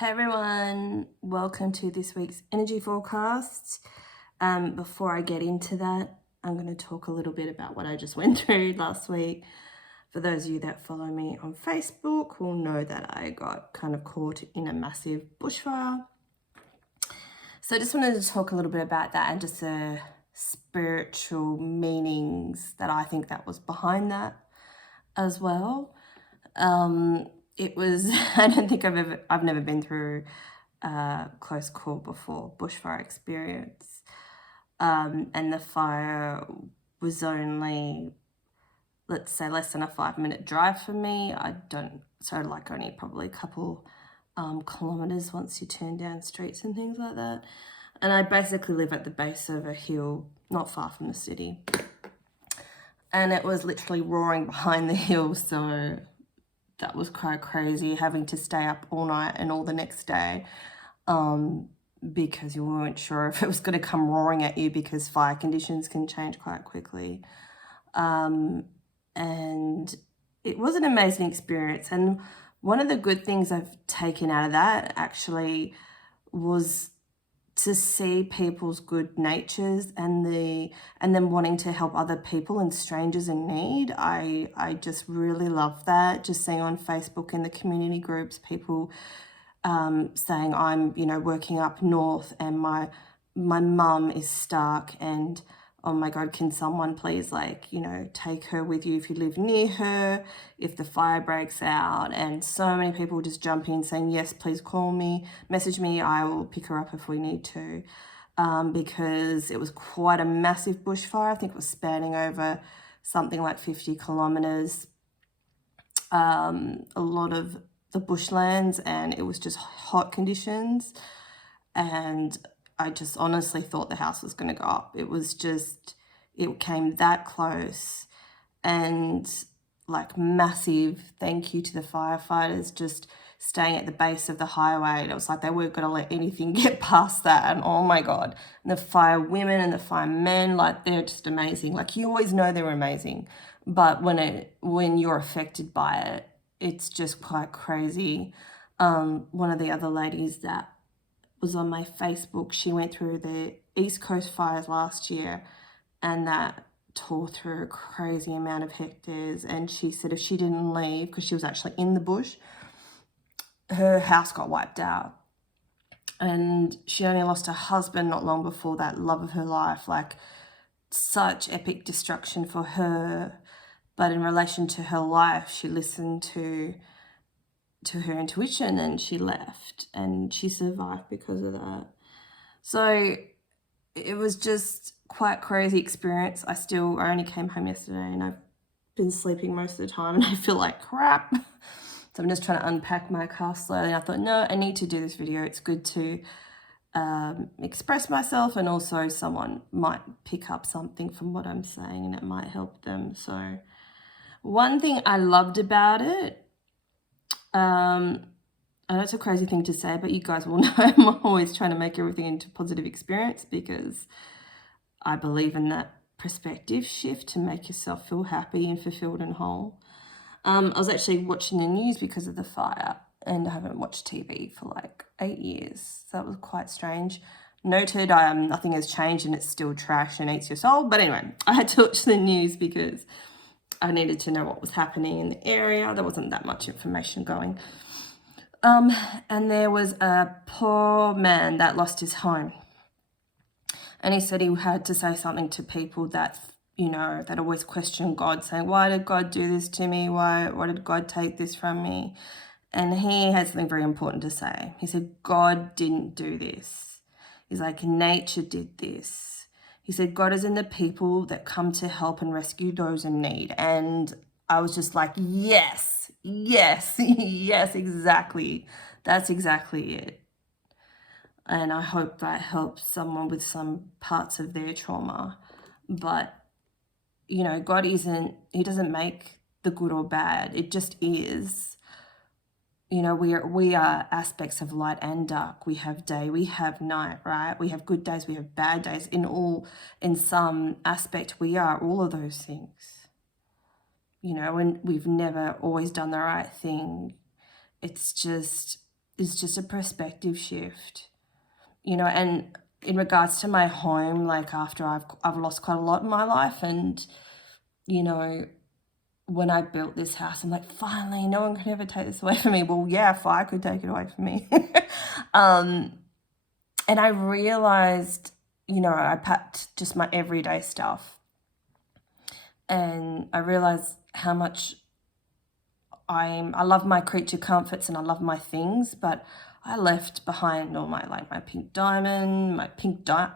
Hey everyone, welcome to this week's energy forecast. Before I get into that, I'm going to talk a little bit about what I just went through last week. For those of you that follow me on Facebook will know that I got kind of caught in a massive bushfire. So I just wanted to talk a little bit about that and just the spiritual meanings that I think that was behind that as well. It was, I don't think I've never been through a close call before, bushfire experience. And the fire was only, let's say, less than a 5-minute drive for me. Only probably a couple kilometers once you turn down streets and things like that. And I basically live at the base of a hill, not far from the city. And it was literally roaring behind the hill, so that was quite crazy, having to stay up all night and all the next day because you weren't sure if it was going to come roaring at you because fire conditions can change quite quickly. And it was an amazing experience. And one of the good things I've taken out of that actually was to see people's good natures and them wanting to help other people and strangers in need. I just really love that. Just seeing on Facebook in the community groups, people saying I'm, working up north and my mum is stuck and oh my God, can someone please take her with you if you live near her, if the fire breaks out. And so many people just jump in saying, yes, please call me, message me, I will pick her up if we need to. Because it was quite a massive bushfire. I think it was spanning over something like 50 kilometers, a lot of the bushlands, and it was just hot conditions. And I just honestly thought the house was going to go up. It came that close. And massive thank you to the firefighters just staying at the base of the highway. And it was like they weren't going to let anything get past that. And oh my God, and the fire women and the firemen, they're just amazing. You always know they're amazing. But when you're affected by it, it's just quite crazy. One of the other ladies that was on my Facebook, she went through the East Coast fires last year and that tore through a crazy amount of hectares. And she said if she didn't leave, because she was actually in the bush, her house got wiped out. And she only lost her husband not long before that, love of her life. Such epic destruction for her. But in relation to her life, she listened to her intuition and she left and she survived because of that. So it was just quite crazy experience. I only came home yesterday and I've been sleeping most of the time and I feel like crap. So I'm just trying to unpack my car slowly. And I thought, no, I need to do this video. It's good to express myself, and also someone might pick up something from what I'm saying and it might help them. So one thing I loved about it, I know it's a crazy thing to say, but you guys will know I'm always trying to make everything into a positive experience because I believe in that perspective shift to make yourself feel happy and fulfilled and whole. I was actually watching the news because of the fire, and I haven't watched TV for 8 years. So that was quite strange. Noted, nothing has changed and it's still trash and eats your soul. But anyway, I had to watch the news because I needed to know what was happening in the area. There wasn't that much information going. And there was a poor man that lost his home. And he said he had to say something to people that, that always question God, saying, why did God do this to me? Why did God take this from me? And he had something very important to say. He said, God didn't do this. He's like, nature did this. He said, God is in the people that come to help and rescue those in need. And I was just like, yes, yes, yes, exactly. That's exactly it. And I hope that helps someone with some parts of their trauma. But, God he doesn't make the good or bad. It just is. We are aspects of light and dark. We have day, we have night, right? We have good days, we have bad days. In some aspect, we are all of those things. And we've never always done the right thing. It's is just a perspective shift, you know. And in regards to my home, like after I've lost quite a lot in my life, and you know, when I built this house, I'm like, finally, no one can ever take this away from me. Well, yeah, fire could take it away from me. And I realized, you know, I packed just my everyday stuff, and I realized how much I love my creature comforts and I love my things, but I left behind all my, like, my pink diamond,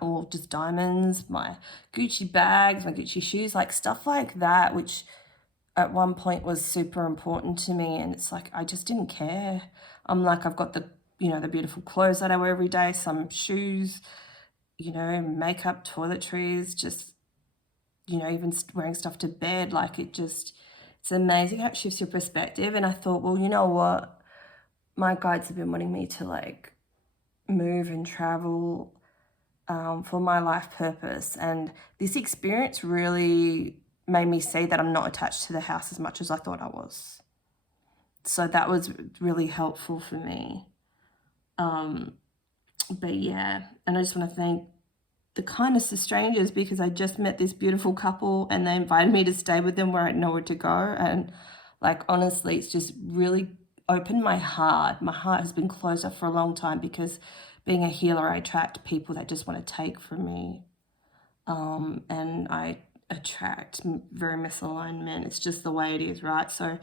or just diamonds, my Gucci bags, my Gucci shoes, like stuff like that, which at one point was super important to me. And it's like, I just didn't care. I'm like, I've got the, you know, the beautiful clothes that I wear every day, some shoes, you know, makeup, toiletries, just, you know, even wearing stuff to bed. Like, it's amazing how it shifts your perspective. And I thought, well, you know what? My guides have been wanting me to like move and travel for my life purpose. And this experience really made me see that I'm not attached to the house as much as I thought I was. So that was really helpful for me. But yeah, and I just want to thank the kindness of strangers, because I just met this beautiful couple and they invited me to stay with them where I had nowhere to go. And like, honestly, it's just really opened my heart. My heart has been closed off for a long time, because being a healer, I attract people that just want to take from me. And I attract very misaligned men. It's just the way it is, right? So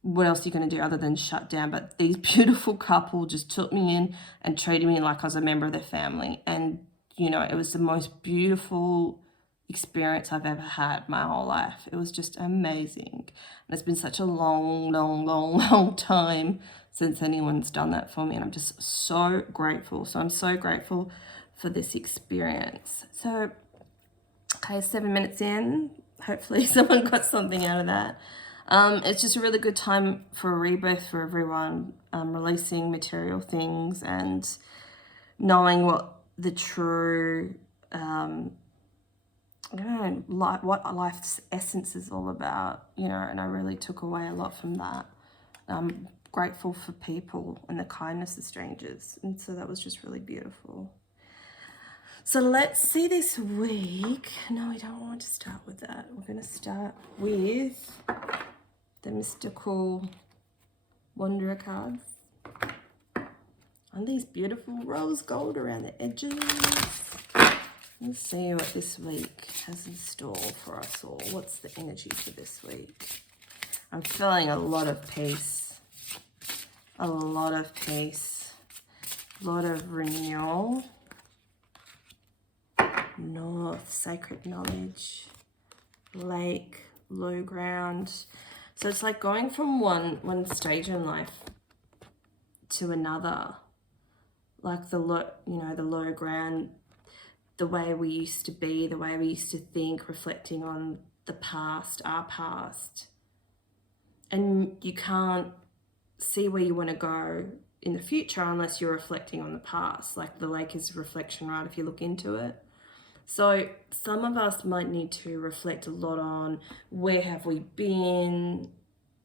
what else are you going to do other than shut down? But these beautiful couple just took me in and treated me like I was a member of their family. And, you know, it was the most beautiful experience I've ever had my whole life. It was just amazing. And it's been such a long time since anyone's done that for me. And I'm just so grateful. So I'm so grateful for this experience. So, okay, 7 minutes in. Hopefully someone got something out of that. It's just a really good time for a rebirth for everyone, releasing material things and knowing what the true, what life's essence is all about, you know, and I really took away a lot from that. I'm grateful for people and the kindness of strangers, and so that was just really beautiful. So let's see this week. No, we don't want to start with that. We're going to start with the mystical wanderer cards. And these beautiful rose gold around the edges. Let's see what this week has in store for us all. What's the energy for this week? I'm feeling a lot of peace. A lot of peace. A lot of renewal. North, sacred knowledge. Lake, low ground. So it's like going from one stage in life to another. Like the low ground, the way we used to be, the way we used to think, reflecting on the past, our past. And you can't see where you want to go in the future unless you're reflecting on the past. Like the lake is a reflection, right, if you look into it. So some of us might need to reflect a lot on where have we been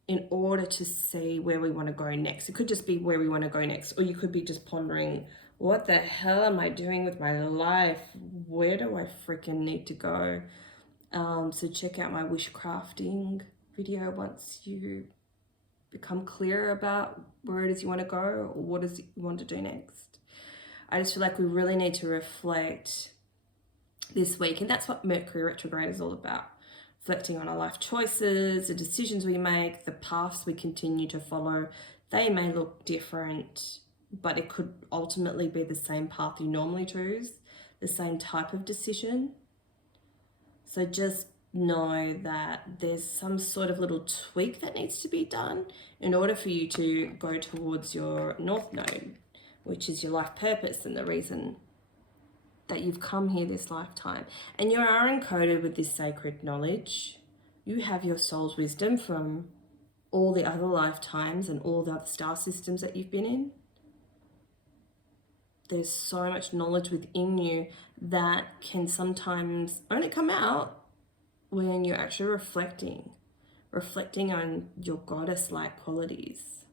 in order to see where we want to go next. It could just be where we want to go next, or you could be just pondering, what the hell am I doing with my life? Where do I freaking need to go? So check out my wish crafting video once you become clear about where it is you want to go, or what is you want to do next. I just feel like we really need to reflect this week, and that's what Mercury Retrograde is all about. Reflecting on our life choices, the decisions we make, the paths we continue to follow. They may look different, but it could ultimately be the same path you normally choose, the same type of decision. So just know that there's some sort of little tweak that needs to be done in order for you to go towards your North Node, which is your life purpose and the reason that you've come here this lifetime. And you are encoded with this sacred knowledge. You have your soul's wisdom from all the other lifetimes and all the other star systems that you've been in. There's so much knowledge within you that can sometimes only come out when you're actually reflecting on your goddess-like qualities.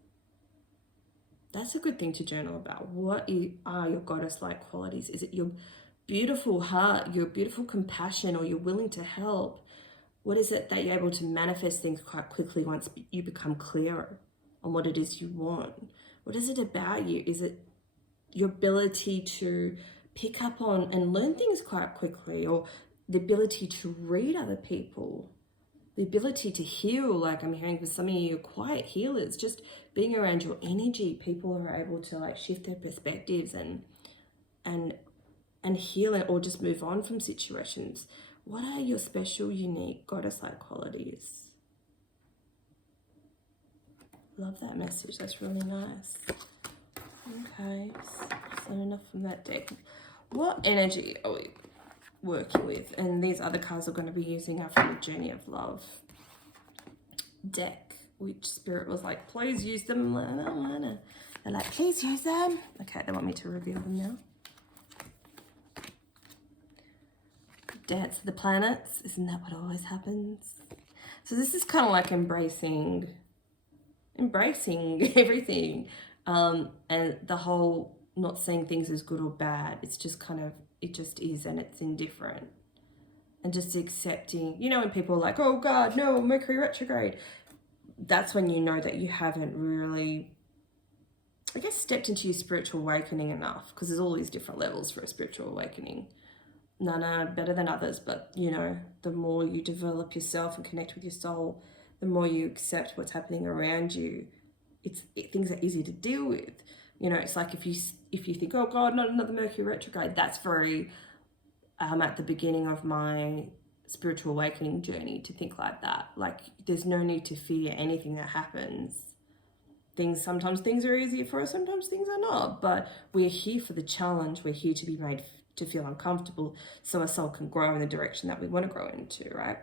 That's a good thing to journal about. What are your goddess-like qualities? Is it your beautiful heart, your beautiful compassion, or you're willing to help? What is it that you're able to manifest things quite quickly once you become clearer on what it is you want? What is it about you? Is it your ability to pick up on and learn things quite quickly, or the ability to read other people, the ability to heal? Like I'm hearing for some of you, quiet healers, just being around your energy, people are able to like shift their perspectives and heal it, or just move on from situations. What are your special, unique goddess-like qualities? Love that message. That's really nice. Okay, so enough from that deck. What energy are we working with? And these other cards are going to be using are from the Journey of Love deck, which Spirit was like, please use them. They're like, please use them. Okay, they want me to reveal them now. Dance of the planets. Isn't that what always happens? So this is kind of like embracing everything, and the whole not seeing things as good or bad. It's just kind of, it just is, and it's indifferent, and just accepting. You know, when people are like, oh God, no, Mercury retrograde, that's when you know that you haven't really, I guess, stepped into your spiritual awakening enough, because there's all these different levels for a spiritual awakening. None are better than others, but you know, the more you develop yourself and connect with your soul, the more you accept what's happening around you. Things are easy to deal with. You know, it's like if you think, oh God, not another Mercury retrograde. That's very at the beginning of my spiritual awakening journey to think like that. Like there's no need to fear anything that happens. Sometimes things are easier for us, sometimes things are not. But we're here for the challenge. We're here to be made to feel uncomfortable, so our soul can grow in the direction that we want to grow into, right?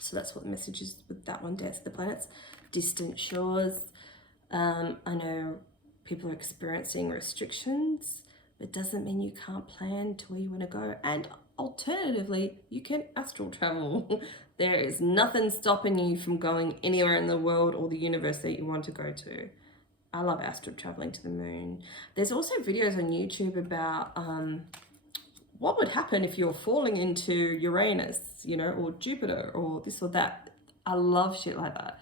So that's what the message is with that one, Dance of the Planets. Distant shores. I know people are experiencing restrictions, but it doesn't mean you can't plan to where you want to go. And alternatively, you can astral travel. There is nothing stopping you from going anywhere in the world or the universe that you want to go to. I love astral traveling to the moon. There's also videos on YouTube about what would happen if you're falling into Uranus, you know, or Jupiter, or this or that. I love shit like that.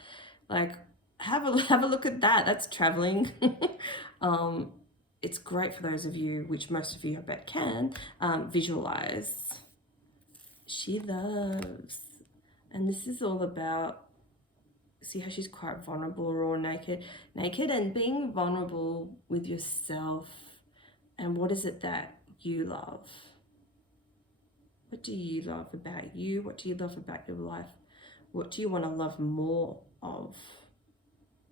Like, have a look at that. That's traveling. It's great for those of you, which most of you I bet can, visualize. She loves. And this is all about, see how she's quite vulnerable, raw, naked, and being vulnerable with yourself. And what is it that you love? What do you love about you? What do you love about your life? What do you want to love more of?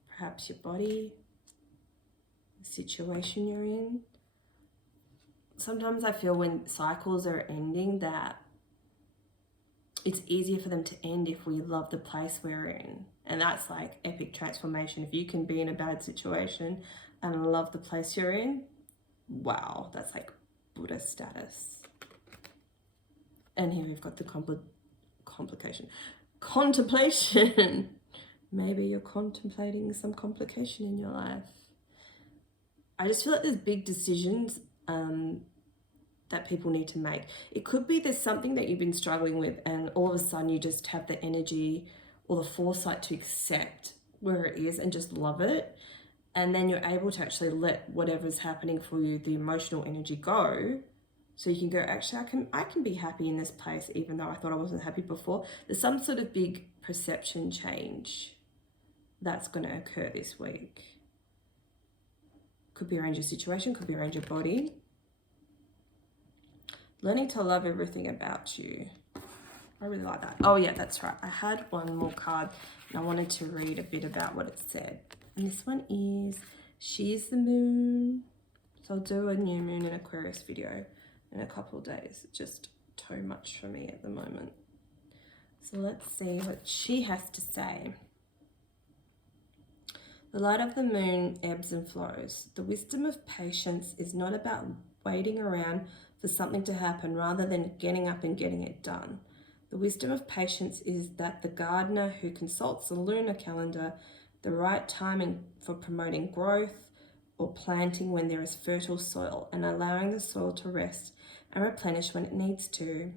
Perhaps your body, the situation you're in. Sometimes I feel when cycles are ending that it's easier for them to end if we love the place we're in. And that's like epic transformation. If you can be in a bad situation and love the place you're in, wow, that's like Buddha status. And here we've got the contemplation. Maybe you're contemplating some complication in your life. I just feel like there's big decisions that people need to make. It could be there's something that you've been struggling with, and all of a sudden you just have the energy or the foresight to accept where it is and just love it. And then you're able to actually let whatever's happening for you, the emotional energy, go. So you can go, actually, I can be happy in this place, even though I thought I wasn't happy before. There's some sort of big perception change that's going to occur this week. Could be around your situation, could be around your body. Learning to love everything about you. I really like that. Oh yeah, that's right. I had one more card and I wanted to read a bit about what it said. And this one is, she's the moon. So I'll do a new moon in Aquarius video in a couple of days. It's just too much for me at the moment. So let's see what she has to say. The light of the moon ebbs and flows. The wisdom of patience is not about waiting around for something to happen rather than getting up and getting it done. The wisdom of patience is that the gardener who consults the lunar calendar, the right timing for promoting growth, or planting when there is fertile soil and allowing the soil to rest and replenish when it needs to.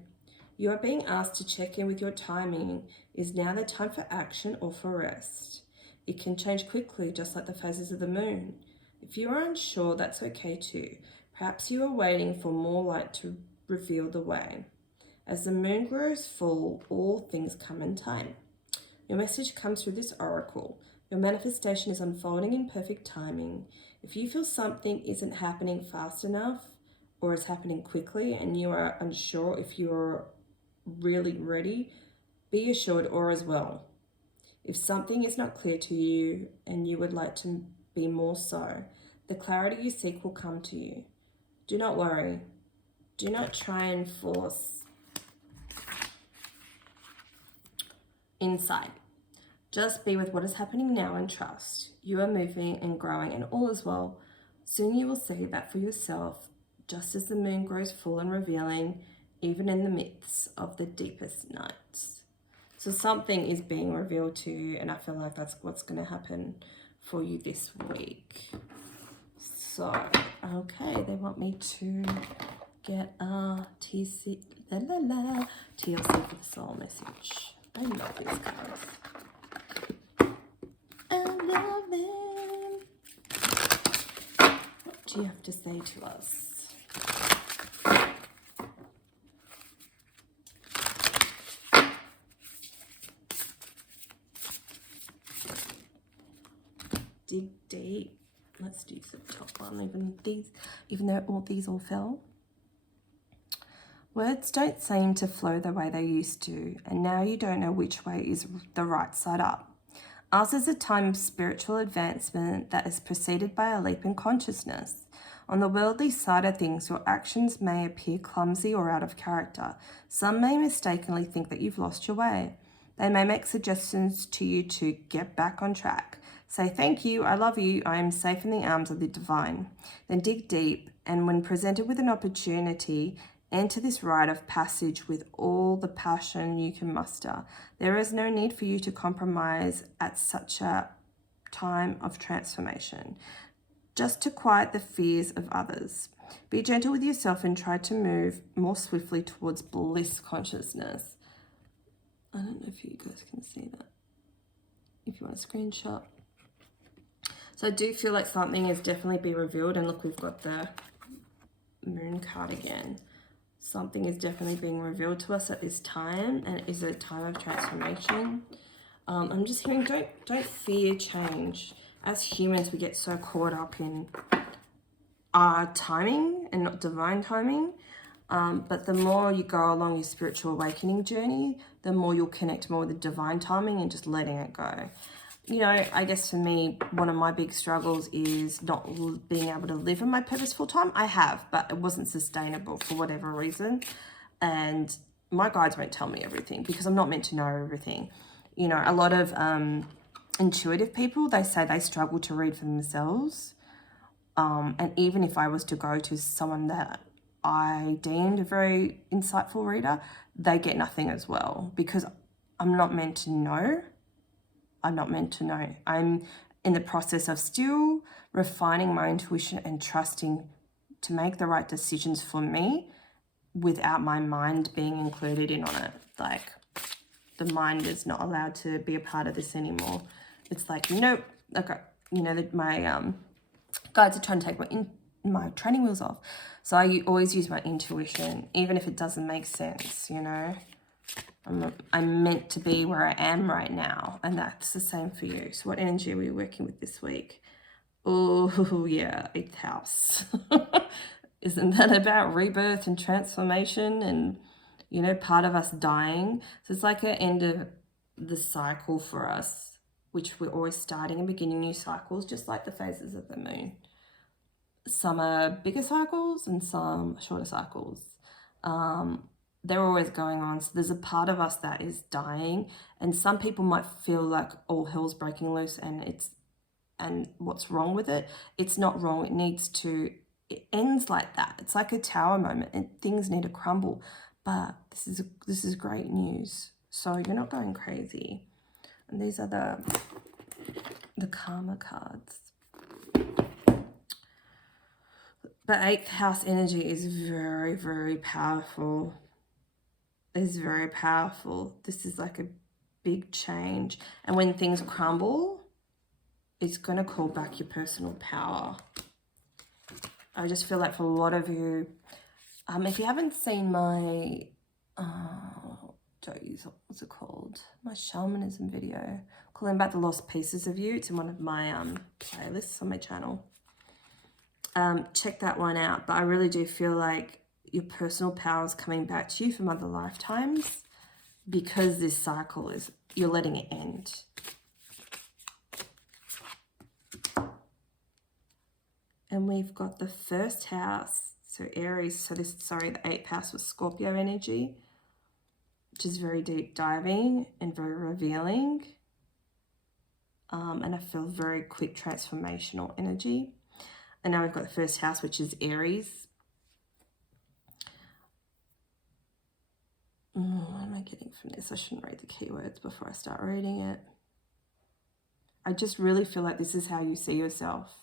You are being asked to check in with your timing. Is now the time for action or for rest? It can change quickly, just like the phases of the moon. If you are unsure, that's okay too. Perhaps you are waiting for more light to reveal the way. As the moon grows full, all things come in time. Your message comes through this oracle. Your manifestation is unfolding in perfect timing. If you feel something isn't happening fast enough or is happening quickly and you are unsure if you're really ready, be assured or as well. If something is not clear to you and you would like to be more so, the clarity you seek will come to you. Do not worry. Do not try and force insight. Just be with what is happening now and trust. You are moving and growing and all is well. Soon you will see that for yourself, just as the moon grows full and revealing, even in the midst of the deepest nights. So something is being revealed to you, and I feel like that's what's going to happen for you this week. So, okay, they want me to get a TLC for the soul message. I love these cards. I love them. What do you have to say to us? Dig deep. Let's do the top one, even though all these all fell. Words don't seem to flow the way they used to, and now you don't know which way is the right side up. Ours is a time of spiritual advancement that is preceded by a leap in consciousness. On the worldly side of things, your actions may appear clumsy or out of character. Some may mistakenly think that you've lost your way. They may make suggestions to you to get back on track. Say, thank you, I love you, I am safe in the arms of the divine. Then dig deep, and when presented with an opportunity, enter this rite of passage with all the passion you can muster. There is no need for you to compromise at such a time of transformation, just to quiet the fears of others. Be gentle with yourself and try to move more swiftly towards bliss consciousness. I don't know if you guys can see that. If you want a screenshot. So I do feel like something has definitely been revealed. And look, we've got the moon card again. Something is definitely being revealed to us at this time, and it is a time of transformation. I'm just hearing, don't fear change. As humans, we get so caught up in our timing and not divine timing. But the more you go along your spiritual awakening journey, the more you'll connect more with the divine timing and just letting it go. You know, I guess for me, one of my big struggles is not being able to live in my purpose full time. I have, but it wasn't sustainable for whatever reason. And my guides won't tell me everything because I'm not meant to know everything. You know, a lot of intuitive people, they say they struggle to read for themselves. And even if I was to go to someone that I deemed a very insightful reader, they get nothing as well because I'm not meant to know. I'm not meant to know. I'm in the process of still refining my intuition and trusting to make the right decisions for me without my mind being included in on it. Like, the mind is not allowed to be a part of this anymore. It's like, nope. Okay, you know, my guides are trying to take my training wheels off. So I always use my intuition, even if it doesn't make sense, you know. I'm meant to be where I am right now, and that's the same for you. So what energy are we working with this week? Oh, yeah, 8th house. Isn't that about rebirth and transformation and, you know, part of us dying? So it's like an end of the cycle for us, which we're always starting and beginning new cycles, just like the phases of the moon. Some are bigger cycles and some shorter cycles. They're always going on. So there's a part of us that is dying, and some people might feel like all hell's breaking loose and what's wrong with it. It's not wrong. It ends like that. It's like a tower moment and things need to crumble. But this is great news. So you're not going crazy. And these are the karma cards. But 8th house energy is very, very powerful. It's very powerful. This is like a big change. And when things crumble, it's going to call back your personal power. I just feel like for a lot of you, if you haven't seen my, what's it called? My shamanism video, calling back the lost pieces of you. It's in one of my playlists on my channel. Check that one out. But I really do feel like your personal power is coming back to you from other lifetimes, because this cycle is, you're letting it end. And we've got the 1st house, so Aries. So this, sorry, the 8th house was Scorpio energy, which is very deep diving and very revealing. And I feel very quick transformational energy. And now we've got the 1st house, which is Aries. What am I getting from this? I shouldn't read the keywords before I start reading it. I just really feel like this is how you see yourself.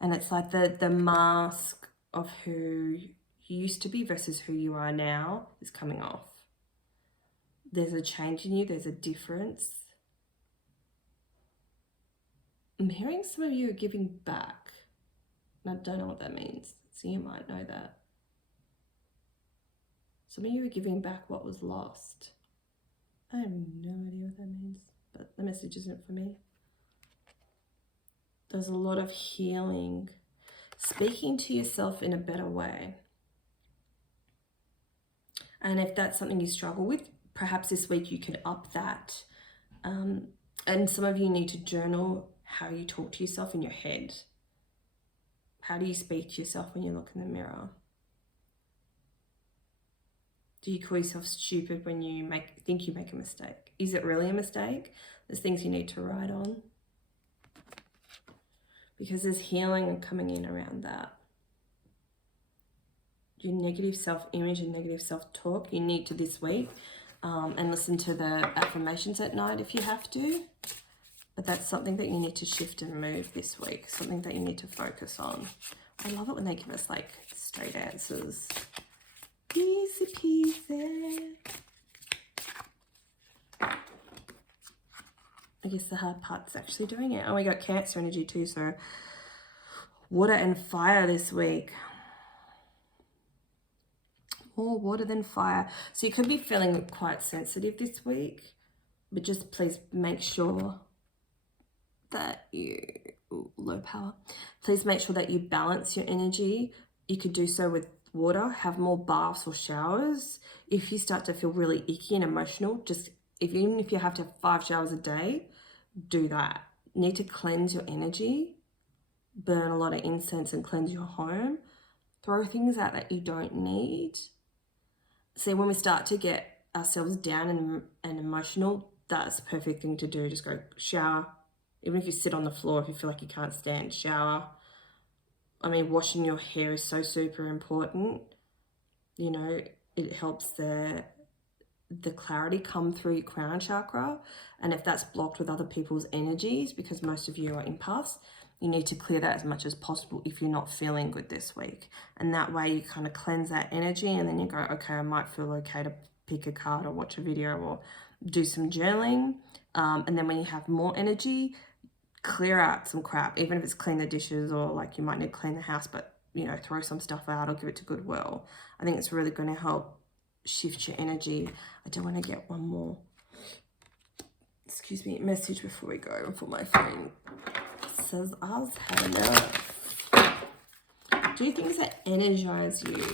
And it's like the mask of who you used to be versus who you are now is coming off. There's a change in you. There's a difference. I'm hearing some of you are giving back. And I don't know what that means. So you might know that. Some of you are giving back what was lost. I have no idea what that means, but the message isn't for me. There's a lot of healing, speaking to yourself in a better way. And if that's something you struggle with, perhaps this week you could up that. And some of you need to journal how you talk to yourself in your head. How do you speak to yourself when you look in the mirror? Do you call yourself stupid when you think you make a mistake? Is it really a mistake? There's things you need to write on. Because there's healing coming in around that. Your negative self-image and negative self-talk, you need to this week. And listen to the affirmations at night if you have to. But that's something that you need to shift and move this week. Something that you need to focus on. I love it when they give us like straight answers. Easy peasy. I guess the hard part's actually doing it. Oh, we got Cancer energy too, so water and fire this week. More water than fire. So you could be feeling quite sensitive this week, but just please make sure that low power. Please make sure that you balance your energy. You could do so with water. Have more baths or showers. If you start to feel really icky and emotional, even if you have to have 5 showers a day, do that. You need to cleanse your energy. Burn a lot of incense and cleanse your home. Throw things out that you don't need. See, when we start to get ourselves down and emotional, that's the perfect thing to do. Just go shower. Even if you sit on the floor, if you feel like you can't stand, shower. I mean, washing your hair is so super important. You know, it helps the clarity come through your crown chakra. And if that's blocked with other people's energies, because most of you are empaths, you need to clear that as much as possible if you're not feeling good this week. And that way you kind of cleanse that energy, and then you go, okay, I might feel okay to pick a card or watch a video or do some journaling. And then when you have more energy, clear out some crap, even if it's clean the dishes, or like you might need to clean the house, but you know, throw some stuff out or give it to Goodwill. I think it's really going to help shift your energy. I don't want to get one more, excuse me, message before we go, before my phone says Oz had enough. Do things that energize you.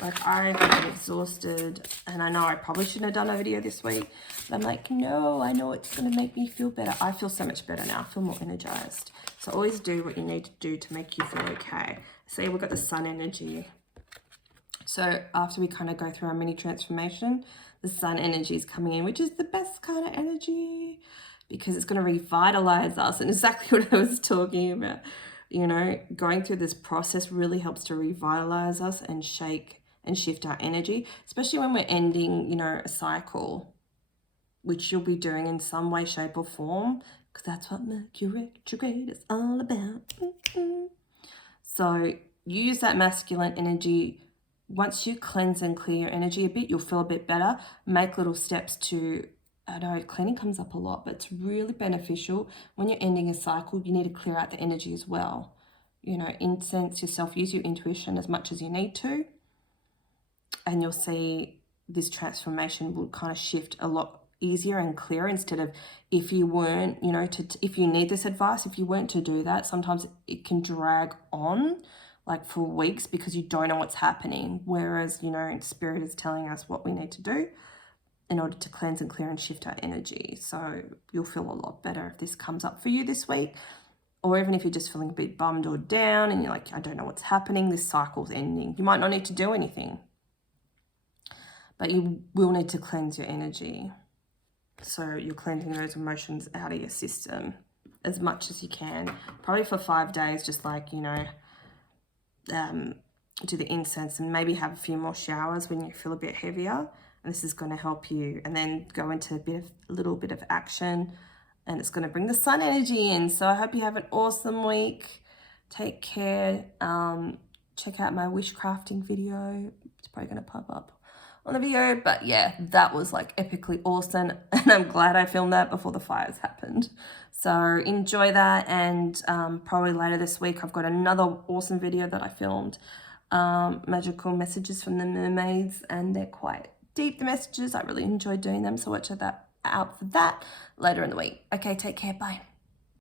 Like, I've been exhausted, and I know I probably shouldn't have done a video this week, but I'm like, no, I know it's going to make me feel better. I feel so much better now. I feel more energized. So always do what you need to do to make you feel okay. See, we've got the sun energy. So after we kind of go through our mini transformation, the sun energy is coming in, which is the best kind of energy, because it's going to revitalize us. And exactly what I was talking about, you know, going through this process really helps to revitalize us and shake and shift our energy, especially when we're ending, you know, a cycle, which you'll be doing in some way, shape or form, because that's what Mercury Retrogade is all about. So use that masculine energy. Once you cleanse and clear your energy a bit, you'll feel a bit better. Make little steps to, I know cleaning comes up a lot, but it's really beneficial. When you're ending a cycle, you need to clear out the energy as well. You know, incense yourself, use your intuition as much as you need to. And you'll see this transformation will kind of shift a lot easier and clearer, instead of, if you weren't, you know, if you need this advice, if you weren't to do that, sometimes it can drag on like for weeks because you don't know what's happening. Whereas, you know, Spirit is telling us what we need to do in order to cleanse and clear and shift our energy. So you'll feel a lot better if this comes up for you this week. Or even if you're just feeling a bit bummed or down and you're like, I don't know what's happening, this cycle's ending. You might not need to do anything, but you will need to cleanse your energy. So you're cleansing those emotions out of your system as much as you can. Probably for 5 days, just like, you know, do the incense and maybe have a few more showers when you feel a bit heavier. And this is going to help you. And then go into a little bit of action, and it's going to bring the sun energy in. So I hope you have an awesome week. Take care. Check out my wish crafting video. It's probably going to pop up on the video, but yeah, that was like epically awesome, and I'm glad I filmed that before the fires happened. So enjoy that, and probably later this week I've got another awesome video that I filmed, magical messages from the mermaids, and they're quite deep, the messages. I really enjoyed doing them, so watch that out for that later in the week. Okay, take care, bye.